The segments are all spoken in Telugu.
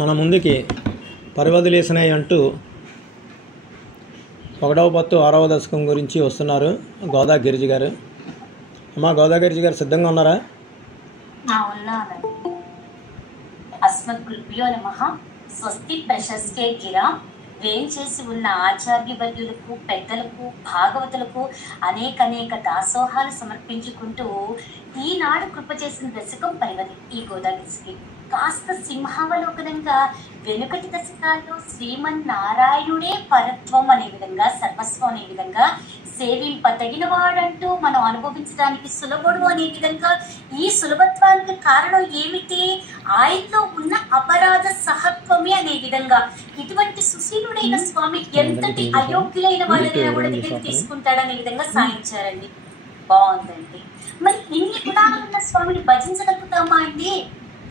మన ముందుకి పరివదిలేసినాయి అంటూ 1వ పత్తు 6వ దశకం గురించి వస్తున్నారు గోదా గిరిజి గారు. అమ్మా గోదా గిరిజి గారు సిద్ధంగా ఉన్నారా? అస్మద్గురుభ్యో నమః. స్వస్తి ప్రశస్కే గిరా. వేంచేసి ఉన్న ఆచార్యవర్యులకు, పెద్దలకు, భాగవతులకు అనేక దాసోహాలు సమర్పించుకుంటూ ఈనాడు కృప చేసిన దశకం పరివది ఈ గోదావరికి. కాస్త సింహావలోకనంగా వెనుకటి దశకాల్లో శ్రీమన్నారాయణుడే పరత్వం అనే విధంగా, సర్వస్వం అనే విధంగా, సేవింపదగిన వాడంటూ మనం అనుభవించడానికి సులభుడు అనే విధంగా, ఈ సులభత్వానికి కారణం ఏమిటి? ఆయనలో ఉన్న అపరాధ సహత్వమే అనే విధంగా, ఇటువంటి సుశీలుడైన స్వామి ఎంతటి అయోగ్యులైన వాళ్ళని కూడా దగ్గరికి తీసుకుంటాడనే విధంగా సాయించారండి. బాగుందండి. మరి ఇన్ని గుణాలు ఉన్న స్వామిని భజించగలుగుతామా అండి?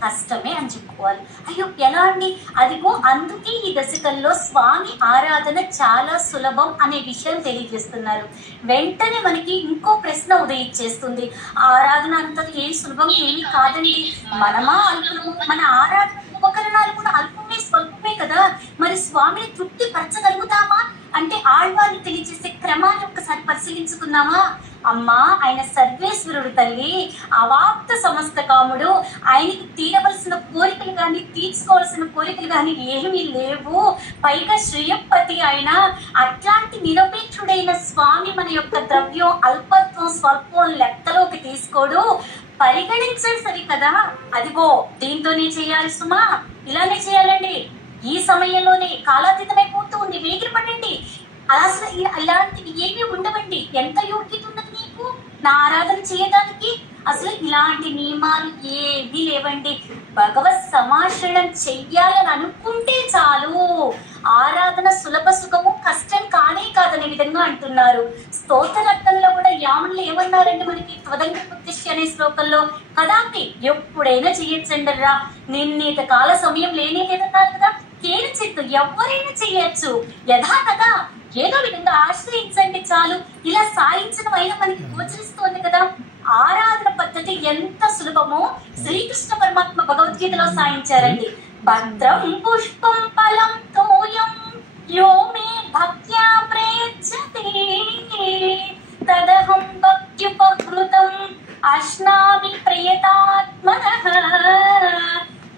కష్టమే అని చెప్పుకోవాలి. అయ్యో ఎలా అండి? అదిగో అందుకే ఈ దశకంలో స్వామి ఆరాధన చాలా సులభం అనే విషయం తెలియజేస్తున్నారు. వెంటనే మనకి ఇంకో ప్రశ్న ఉదయించేస్తుంది. ఆరాధన అంత ఏం సులభం ఏమి కాదండి. మనమా అల్పము, మన ఆరాధన ఉపకరణాలు కూడా అల్పమే స్వల్పమే కదా. మరి స్వామిని తృప్తి పరచగలుగుతామా అంటే ఆళ్వార్లు తెలియజేసే క్రమాన్ని ఒక్కసారి పరిశీలించుకుందామా? అమ్మా, ఆయన సర్వేశ్వరుడు తల్లి, అవాప్త సమస్త కాముడు. ఆయనకి తీరవలసిన కోరికలు కానీ, తీర్చుకోవాల్సిన కోరికలు కానీ ఏమీ లేవు. పైగా శ్రీయపతి ఆయన. అట్లాంటి నిరపేక్షుడైన స్వామి మన యొక్క ద్రవ్యం, అల్పత్వం, స్వల్పం లెక్కలోకి తీసుకోడు, పరిగణించాడు సరి కదా. అదిగో దీంతోనే చేయాలి సుమా, ఇలానే చేయాలండి, ఈ సమయంలోనే కాలాతీతమైపోతూ ఉంది, వేగిరి పడండి, అసలు ఇలాంటివి ఏమీ ఉండవండి. ఎంత యోగ్యత ఉన్నది నీకు నా ఆరాధన చేయడానికి? అసలు ఇలాంటి నియమాలు ఏమీ లేవండి. భగవత్ సమాశ్రయం చెయ్యాలని అనుకుంటే చాలు. ఆరాధన సులభ సుఖము, కష్టం కానే కాదనే విధంగా అంటున్నారు. స్తోత్రరత్నంలో కూడా యాములు ఏమన్నారండి మనకి? త్వదంగ ప్రతిష్ఠ అనే శ్లోకంలో కదాపి ఎప్పుడైనా చెయ్యొచ్చండర్రా, నిర్ణీత కాల సమయం లేనే లేదన్నారు కదా. కేలి చెట్టు ఎవరైనా చెయ్యొచ్చు, యథా కదా ఏదో విధంగా ఆశ్రయించండి చాలు. ఇలా సాయించడం అయినా మనకి గోచరిస్తోంది కదా. ఆరాధన పద్ధతి ఎంత సులభమో శ్రీకృష్ణ పరమాత్మ భగవద్గీతలో సాయించారండి. భద్రం పుష్పం ఫలం తోయం యో మే భక్త్యా ప్రయచ్చతి తదహం భక్త్యుపకృతం అశ్నామి ప్రయతాత్మనః.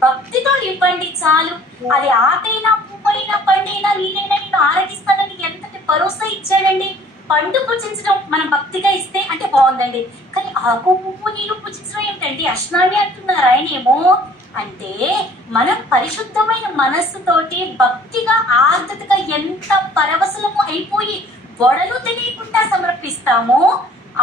భక్తితో ఇవ్వండి చాలు. అది ఆకైనా, పువ్వైనా, పండైనా, నీరైనా నేను ఆరగిస్తానని ఎంతటి భరోసా ఇచ్చాడండి. పండు పూజించడం మనం భక్తిగా ఇస్తే అంటే బాగుందండి, కానీ ఆకు, పువ్వు, నీరు పూజించడం ఏమిటండి? అశ్నామి అంటున్నారు ఆయనేమో. అంటే మనం పరిశుద్ధమైన మనస్సుతోటి భక్తిగా, ఆర్ద్రతగా ఎంత పరవశలము అయిపోయి గొడలు తెలియకుండా సమర్పిస్తామో,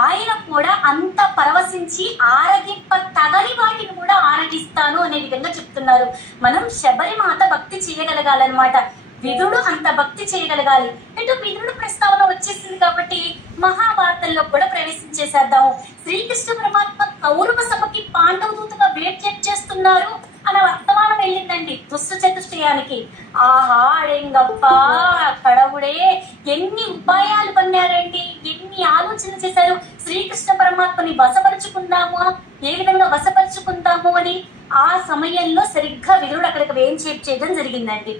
ఆయన కూడా అంత పరవశించి ఆరగింప తగని వాటిని కూడా ఆరగిస్తాను అనే విధంగా చెప్తున్నారు. మనం శబరిమాత భక్తి చేయగలగాలన్నమాట. విదుడు అంత భక్తి చేయగలగాలి. ఇటు విదుడు ప్రస్తావన వచ్చేసింది కాబట్టి మహాభారతంలో కూడా ప్రవేశించేసేద్దాము. శ్రీకృష్ణ పరమాత్మ కౌరవ సభకి పాండవ దూతగా వేట్ చేస్తున్నారు అనే వర్తమానం వెళ్ళిందండి దుష్ట చతుష్టయానికి. ఆహా అడేంగప్ప కడవుడే, ఎన్ని ఉపాయాలు పన్నారండి, ఎన్ని ఆలోచన చేశారు. శ్రీకృష్ణ పరమాత్మని వశపరుచుకుందాము, ఏ విధంగా వశపరుచుకుందాము అని. ఆ సమయంలో సరిగ్గా విదురుడు అక్కడికి చేయడం జరిగిందండి.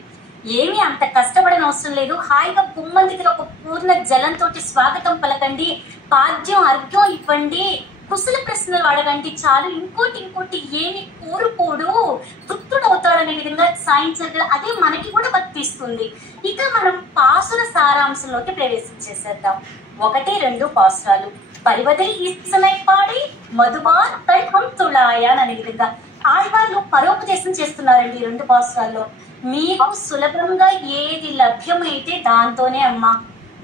ఏమీ అంత కష్టపడని అవసరం లేదు. హాయిగా గుమ్మం దగ్గర ఒక పూర్ణ జలంతో స్వాగతం పలకండి, పాద్యం అర్ఘ్యం ఇవ్వండి, కుశల ప్రశ్నలు అడగండి చాలు. ఇంకోటి ఏమి కోరుకోడు, తృప్తుడవుతాడనే విధంగా సాయించారు. అదే మనకి కూడా వర్తిస్తుంది. ఇక మనం పాసుల సారాంశంలోకి ప్రవేశించేసేద్దాం. 1-2 పాసురాలు. పరివదై ఈసనై పాడి మధుబాన్ తల్హం తుళాయ అనే విధంగా ఆళ్వార్లు పరోపదేశం చేస్తున్నారండి ఈ 2 పాసురాల్లో. మీకు సులభంగా ఏది లభ్యమైతే దాంతోనే అమ్మా,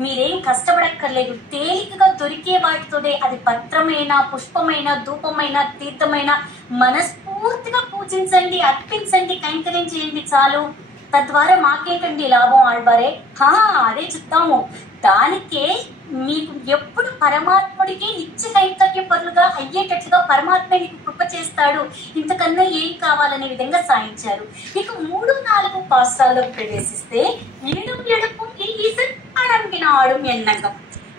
మీరేం కష్టపడక్కర్లేదు. తేలికగా దొరికే వాటితోనే, అది పత్రమైనా, పుష్పమైనా, ధూపమైనా, తీర్థమైనా మనస్ఫూర్తిగా పూజించండి, అర్పించండి, కైంకర్యం చేయండి చాలు. తద్వారా మాకేంటండి లాభం ఆళ్వారే? అదే చెప్తాము. దానికే మీకు ఎప్పుడు పరమాత్ముడికి నిత్య కైంకర్య పరులుగా అయ్యేటట్లుగా పరమాత్మ నీకు కృప చేస్తాడు. ఇంతకన్నా ఏం కావాలనే విధంగా సాయించారు. ఇక 3-4 పాసురాల్లో ప్రవేశిస్తే ఎడుపు ఈసన్ అడంగినాడు ఎన్నగం.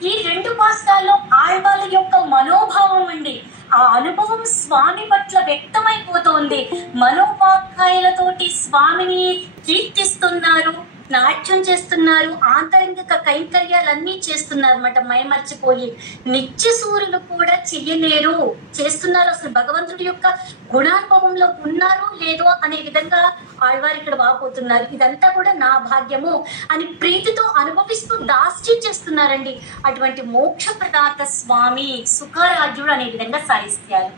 ఈ 2 పాసురాల్లో ఆళ్వాళ్ళ యొక్క మనోభావం అండి. ఆ అనుభవం స్వామి పట్ల వ్యక్తమైపోతోంది. మనోవాక్కాయలతోటి స్వామిని కీర్తిస్తున్నారు, నాట్యం చేస్తున్నారు, ఆంతరంగిక కైంకర్యాలన్నీ చేస్తున్నారు అన్నమాట. మైమర్చిపోయి నిత్య సూర్యులు కూడా చెయ్యలేరు, చేస్తున్నారు. అసలు భగవంతుడి యొక్క గుణానుభవంలో ఉన్నారో లేదో అనే విధంగా ఆళ్వారు ఇక్కడ వాపోతున్నారు. ఇదంతా కూడా నా భాగ్యము అని ప్రీతితో అనుభవిస్తూ దాస్యం చేస్తున్నారండి. అటువంటి మోక్ష ప్రదాత స్వామి సుఖారాజ్యుడు అనే విధంగా సాయిస్తారు.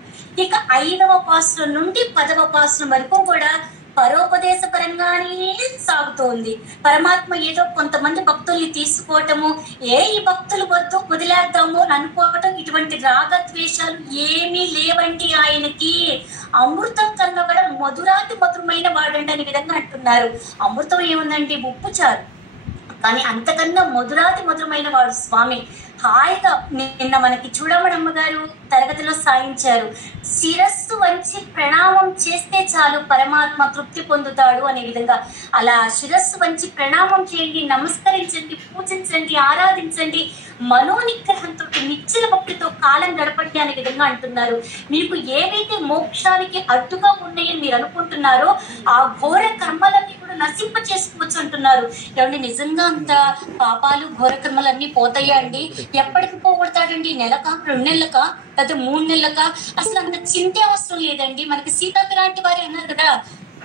ఇక 5వ పాసురం నుండి 10వ పాసురం వరకు కూడా పరోపదేశ పరంగానే సాగుతోంది. పరమాత్మ ఏదో కొంతమంది భక్తుల్ని తీసుకోవటము, ఈ భక్తులు వద్దు వదిలేద్దాము అని అనుకోవటం, ఇటువంటి రాగద్వేషాలు ఏమీ లేవండి. ఆయనకి అమృతం కన్నా కూడా మధురాతి మధురమైన వాడండి అనే విధంగా అంటున్నారు. అమృతం ఏముందండి, ఉప్పు చారు, కానీ అంతకన్నా మధురాతి మధురమైన వాడు స్వామి. హాయిగా నిన్న మనకి చూడమణమ్మ గారు తరగతిలో సాయించారు, శిరస్సు వంచి ప్రణామం చేస్తే చాలు పరమాత్మ తృప్తి పొందుతాడు అనే విధంగా. అలా శిరస్సు వంచి ప్రణామం చేయండి, నమస్కరించండి, పూజించండి, ఆరాధించండి, మనోనిగ్రహంతో నిశ్చల భక్తితో కాలం గడపండి అనే విధంగా అంటున్నారు. మీకు ఏవైతే మోక్షానికి అడ్డుగా ఉన్నాయని మీరు అనుకుంటున్నారో ఆ ఘోర కర్మలన్నీ కూడా నశింప చేసుకోవచ్చు అంటున్నారు. ఏమండి, నిజంగా అంత పాపాలు ఘోర కర్మలన్నీ పోతాయా అండి? ఎప్పటికి పోగొడతాడండి? నెలకా, 2 నెలలకా, లేదా 3 నెలలకా? అసలు అంత చింతే అవసరం లేదండి. మనకి సీతాపిరాంటి వారి అన్నారు కదా,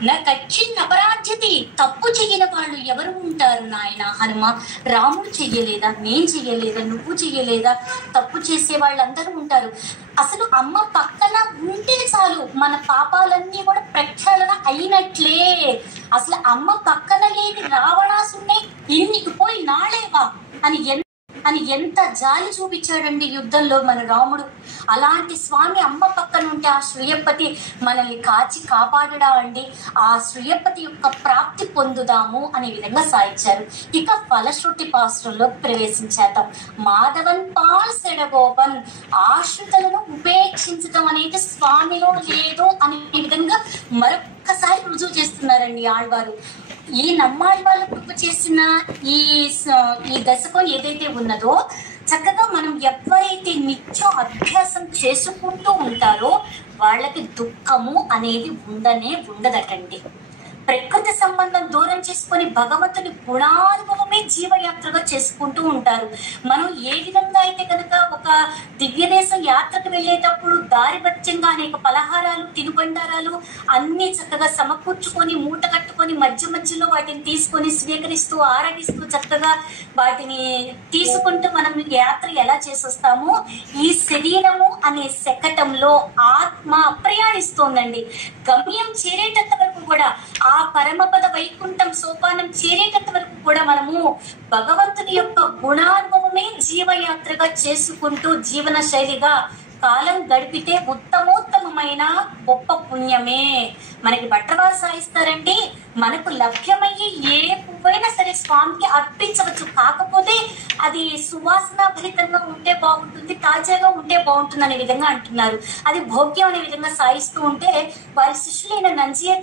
నా కచ్చిన్ అపరాధ్యతి, తప్పు చెయ్యని వాళ్ళు ఎవరు ఉంటారు నాయన? హనుమ, రాముడు చెయ్యలేదా? నేను చెయ్యలేదా? నువ్వు చెయ్యలేదా? తప్పు చేసే వాళ్ళందరూ ఉంటారు. అసలు అమ్మ పక్కన ఉంటే చాలు మన పాపాలన్నీ కూడా ప్రక్షాళన అయినట్లే. అసలు అమ్మ పక్కన లేని రావణాసునే ఇన్నికి పోయి నాళేవా అని ఎంత జాలి చూపించాడండి యుద్ధంలో మన రాముడు. అలాంటి స్వామి అమ్మ పక్కన ఉంటే ఆ శ్రీయపతి మనల్ని కాచి కాపాడడా అండి. ఆ శ్రీయపతి యొక్క ప్రాప్తి పొందుదాము అనే విధంగా సాయించారు. ఇక ఫలశ్రుతి పాశ్రంలో ప్రవేశించేద్దాం. మాధవన్ పాల్ సెడగోపన్, ఆశ్రితలను ఉపేక్షించడం అనేది స్వామిలో లేదు అనే విధంగా మరొక్కసారి రుజువు చేస్తున్నారండి ఆళ్వారు. ఈ నమ్మాళ్వాళ్ళకు చేసిన ఈ దశకం ఏదైతే ఉన్నదో, చక్కగా మనం ఎవరైతే నిత్యం అభ్యాసం చేసుకుంటూ ఉంటారో వాళ్ళకి దుఃఖము అనేది ఉండదటండి. ప్రకృతి సంబంధం దూరం చేసుకొని భగవంతుని గుణానుభవమే జీవయాత్రగా చేసుకుంటూ ఉంటారు. మనం ఏ విధంగా అయితే కనుక ఒక దివ్యదేశం యాత్రకు వెళ్ళేటప్పుడు దారిభత్యంగా అనేక పలహారాలు, తినుబండారాలు అన్ని చక్కగా సమకూర్చుకొని మూట కట్టుకొని మధ్య మధ్యలో వాటిని తీసుకొని స్వీకరిస్తూ ఆరాధిస్తూ చక్కగా వాటిని తీసుకుంటూ మనం యాత్ర ఎలా చేసొస్తామో, ఈ శరీరము అనే శకటంలో ఆత్మ ప్రయాణిస్తోందండి. గమ్యం చేరేటంత వరకు కూడా, ఆ పరమపద వైకుంఠం సోపానం చేరేటంత వరకు కూడా మనము భగవంతుని యొక్క గుణానుభవమే జీవయాత్రగా చేసుకుంటూ జీవన శైలిగా కాలం గడిపితే ఉత్తమోత్తమైన గొప్ప పుణ్యమే. మనకి భట్రవారు సాయిస్తారండి, మనకు లభ్యమయ్యే ఏ పువ్వైనా సరే స్వామికి అర్పించవచ్చు. కాకపోతే అది సువాసన భరితంగా ఉంటే బాగుంటుంది, తాజాగా ఉంటే బాగుంటుంది అనే విధంగా అంటున్నారు. అది భోగ్యం అనే విధంగా సాయిస్తూ ఉంటే వారి శిష్యులైన నంజియ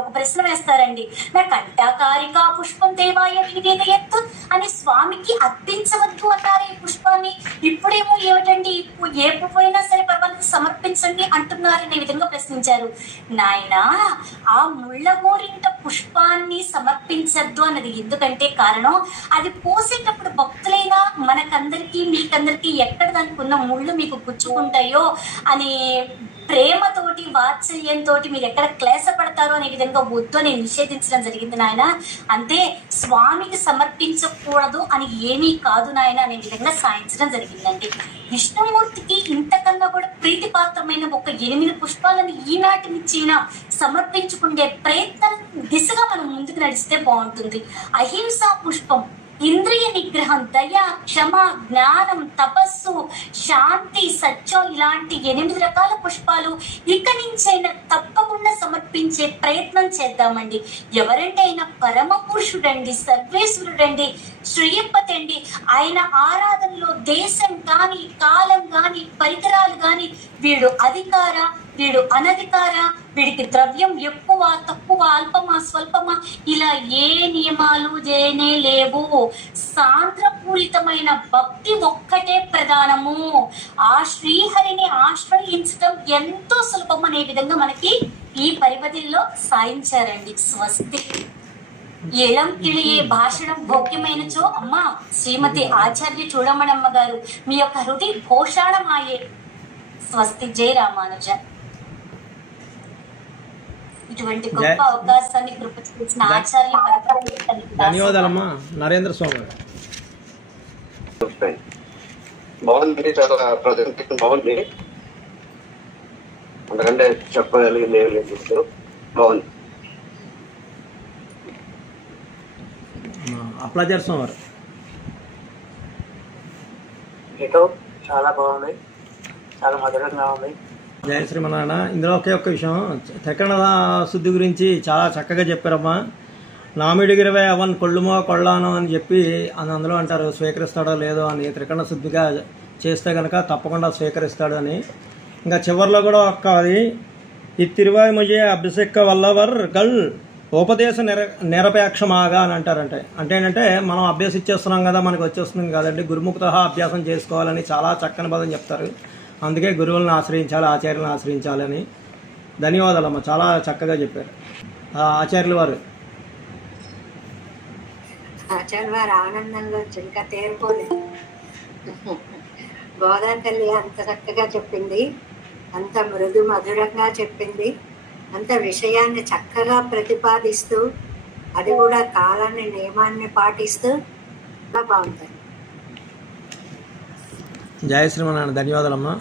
ఒక ప్రశ్న వేస్తారండి, నా కంటాకారిక పుష్పం దేవాయ వినివేదయత్తు అని స్వామికి అర్పించవద్దు అన్నారు ఈ పుష్పాన్ని. ఇప్పుడేమో ఏమిటండి, ఏ పువ్వైనా సరే పర్వాలేదు సమర్పించండి అంటున్నారు అనే విధంగా ప్రశ్నించారు. నాయనా, ఆ ముళ్ళగోరింట పుష్పాన్ని సమర్పించద్దు అన్నది ఎందుకంటే కారణం, అది పోసేటప్పుడు భక్తులైనా మనకందరికీ మీకందరికీ ఎక్కడ దానికి ముళ్ళు మీకు గుచ్చుకుంటాయో అని ప్రేమతోటి వాత్సల్యంతో మీరు ఎక్కడ క్లేశపడతారో అనే విధంగా వద్దు అని నిషేధించడం జరిగింది నాయన. అంతే, స్వామికి సమర్పించకూడదు అని ఏమీ కాదు నాయన అనే విధంగా సాయించడం జరిగిందండి. విష్ణుమూర్తికి ఇంతకన్నా కూడా ప్రీతిపాత్రమైన ఒక 8 పుష్పాలను ఈనాటి నుంచి సమర్పించుకునే ప్రయత్నం దిశగా మనం ముందుకు నడిస్తే బాగుంటుంది. అహింసా పుష్పం, ఇంద్రియ నిగ్రహం, దయ, క్షమ, జ్ఞానం, తపస్సు, శాంతి, సత్యం, ఇలాంటి 8 రకాల పుష్పాలు ఇక నుంచైనా తప్పకుండా సమర్పించే ప్రయత్నం చేద్దామండి. ఎవరంటే ఆయన పరమ పురుషుడండి, సర్వేశ్వరుడండి, శ్రీయపతి అండి. ఆయన ఆరాధనలో దేశం గాని, కాలం గాని, పరికరాలు గాని, వీడు అధికార వీడు అనధికార, వీడికి ద్రవ్యం ఎక్కువ తక్కువ అల్పమా స్వల్పమా ఇలా ఏ నియమాలు లేనే లేవు. సాంద్రపూరితమైన భక్తి ఒక్కటే ప్రధానము. ఆ శ్రీహరిని ఆశ్రయించడం ఎంతో సులభం అనే విధంగా మనకి ఈ పరిపదిలో సాయించారండి. స్వస్తి. ఎలం కిళియే భాషణం భోగ్యమైనచో అమ్మ శ్రీమతి ఆచార్య చూడమణమ్మ గారు మీ యొక్క హృది భోషాణమాయే. స్వస్తి. జై రామానుజ. ఇటువంటి గొప్ప అవకాశాన్ని కృప చూసిన ఆచార్య ధన్యవాదాలమ్మా. నరేంద్ర స్వామి బాగుంది, చాలా ప్రజెంటేషన్ బాగుంది. అందుకంటే చెప్పగలిగింది ఏం లేదు, బాగుంది. అప్లాజర్ స్వామి వారు చాలా బాగుంది, చాలా మధురంగా ఉంది. జయ శ్రీమన్నారాయణ. ఇందులో ఒకే ఒక్క విషయం, త్రికరణ శుద్ధి గురించి చాలా చక్కగా చెప్పారమ్మా. నామిడిగిరవే అవన్ కొళ్ళుమో కొళ్ళాను అని చెప్పి అందులో అంటారు స్వీకరిస్తాడో లేదో అని. త్రికరణ శుద్ధిగా చేస్తే కనుక తప్పకుండా స్వీకరిస్తాడు అని. ఇంకా చివరిలో కూడా ఒక్క అది ఈ తిరువాయిమొయ్యే అభిషేక వల్లవర్ గల్ ఉపదేశ నిరపేక్షమాగా అని అంటారంటే. అంటే ఏంటంటే మనం అభ్యసించేస్తున్నాం కదా, మనకు వచ్చేస్తుంది కదండి, గురుముఖత అభ్యాసం చేసుకోవాలని చాలా చక్కని పదం చెప్తారు. అందుకే గురువులను ఆశ్రయించాలి, ఆచార్యులను ఆశ్రయించాలని. ధన్యవాదాలమ్మా, చాలా చక్కగా చెప్పారు ఆచార్యుల వారు. ఆచార్య వారు ఆనందంలో ఇంకా తేరుకోలేదు. గోదా తల్లి అంత చక్కగా చెప్పింది, అంత మృదు మధురంగా చెప్పింది, అంత విషయాన్ని చక్కగా ప్రతిపాదిస్తూ అది కూడా కాలాన్ని నియమాన్ని పాటిస్తూ బాగుంటుంది. జయ శ్రీమన్నారాయణ. ధన్యవాదాలమ్మా.